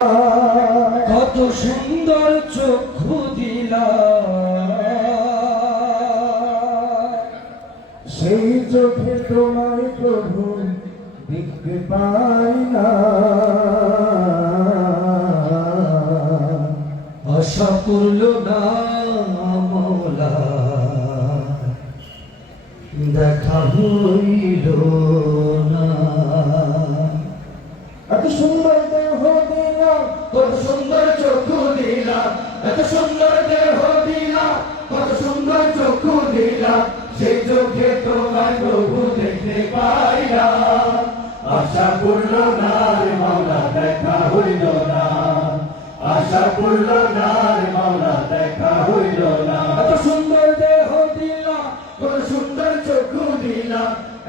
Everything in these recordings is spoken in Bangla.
কত সুন্দর চক্ষু দিলা, সেই চোখে তোমায় প্রভু দেখতে পাই না। আশা করল না মওলা, দেখা হইল না। এত সুন্দর দেহ দিলা, কত সুন্দর চক্ষু দিলা, এত সুন্দর দেহ দিলা, কত সুন্দর চক্ষু দিলা, সেই চোখে তোমায় প্রভু দেখতে পাই না। আশা পূর্ণ না রে মাওলা, দেখা হইল না। আশা পূর্ণ না রে মাওলা, দেখা হইল না। এত সুন্দর দেহ দিলা, কত সুন্দর চক্ষু দিলা,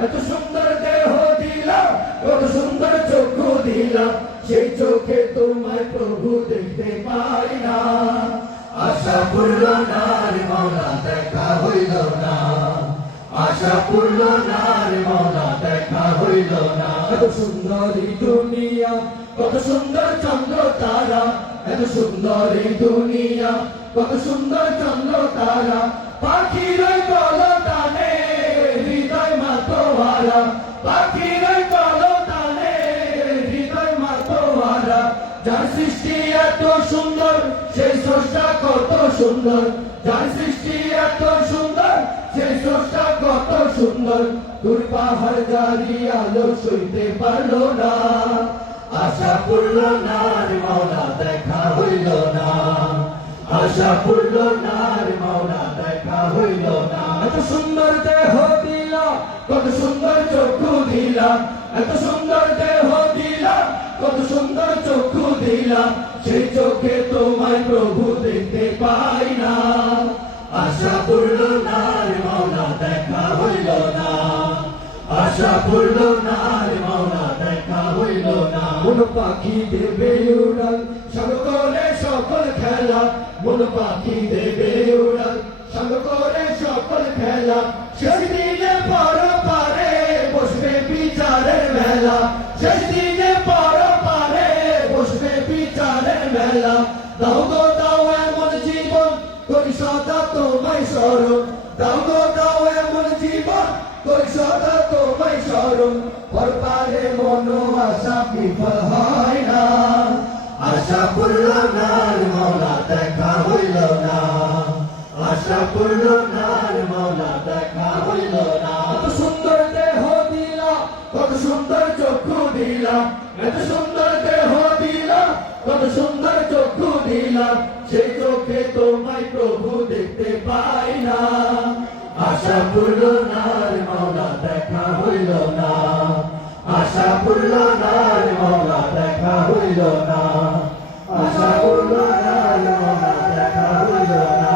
এত সুন্দর দেহ দিলা, কত সুন্দর চক্ষু দিলা, সেই চোখে তোমায় প্রভু দেখতে পাই না। আশা পূর্ণ না রে মাওলা, দেখা হইল না। আশা পূর্ণ না রে মাওলা, দেখা হইল না। এত সুন্দর এই দুনিয়া, কত সুন্দর চন্দ্র তারা, এত সুন্দর এই দুনিয়া, কত সুন্দর চন্দ্র তারা, পাখির কলতানে হৃদয় মাতোয়ারা, পাখির কলতানে হৃদয় মাতোয়ারা। যার সৃষ্টি এত সুন্দর, সেই স্রষ্টা কত সুন্দর। যার সৃষ্টি এত সুন্দর, সেই স্রষ্টা কত সুন্দর। দূর পাহাড় জারি আলো সইতে পারলো না। আশা পূর্ণ না রে মাওলা, দেখা হইল না। আশা পূর্ণ না রে মাওলা, দেখা হইল না। এত সুন্দর দেহ দিলা, কত সুন্দর চক্ষু দিলা, এত সুন্দর দেহ দিলা, কত সুন্দর চক্ষু দিলা, সেই চোখে তোমায় প্রভু দেখতে পাই না। আশা পূর্ণ না রে মাওলা, দেখা হইল না। আশা পূর্ণ না রে মাওলা, দেখা হইল না। মন পাখি দেবে উড়াল, সঙ্গ করে সকল খেলা, মন পাখি দেবে উড়াল, সঙ্গ করে সকল খেলা। শেষ দিনে পর পারে বসবে বিচারের মেলা, শেষ দিনে পর পারে বসবে বিচারের মেলা। দাও গো দাও এমন জীবন, করি সদা তোমায় স্মরণ। দাও গো দাও এমন জীবন, করি সদা তোমায় স্মরণ। পরপারে মন আশা বিফল হয় না। আশা পূর্ণ না রে মাওলা, দেখা হইল না। আশা পূর্ণ না রে মাওলা, দেখা হইল না। কত সুন্দর দেহ দিলা, কত সুন্দর চক্ষু দিলা, এত সুন্দর দেহ দিলা, কত সুন্দর চক্ষু দিলা, সেই চোখে তোমায় প্রভু দেখতে পাই না। আশা পূর্ণ না রে মাওলা, দেখা হইল না। আশা পূর্ণ না রে মাওলা, দেখা হইল না। আশা পূর্ণ না রে মাওলা, দেখা হইল না।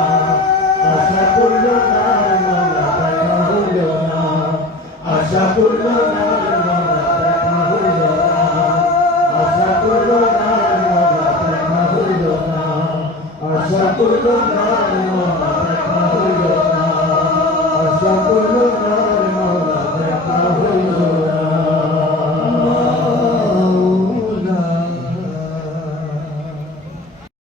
আশা পূর্ণ না রে মাওলা, দেখা হইল না। আশা পূর্ণ না রে মাওলা, দেখা হইল না। আশা পূর্ণ না রে মাওলা, দেখা হইল না। আশা পূর্ণ না রে মাওলা।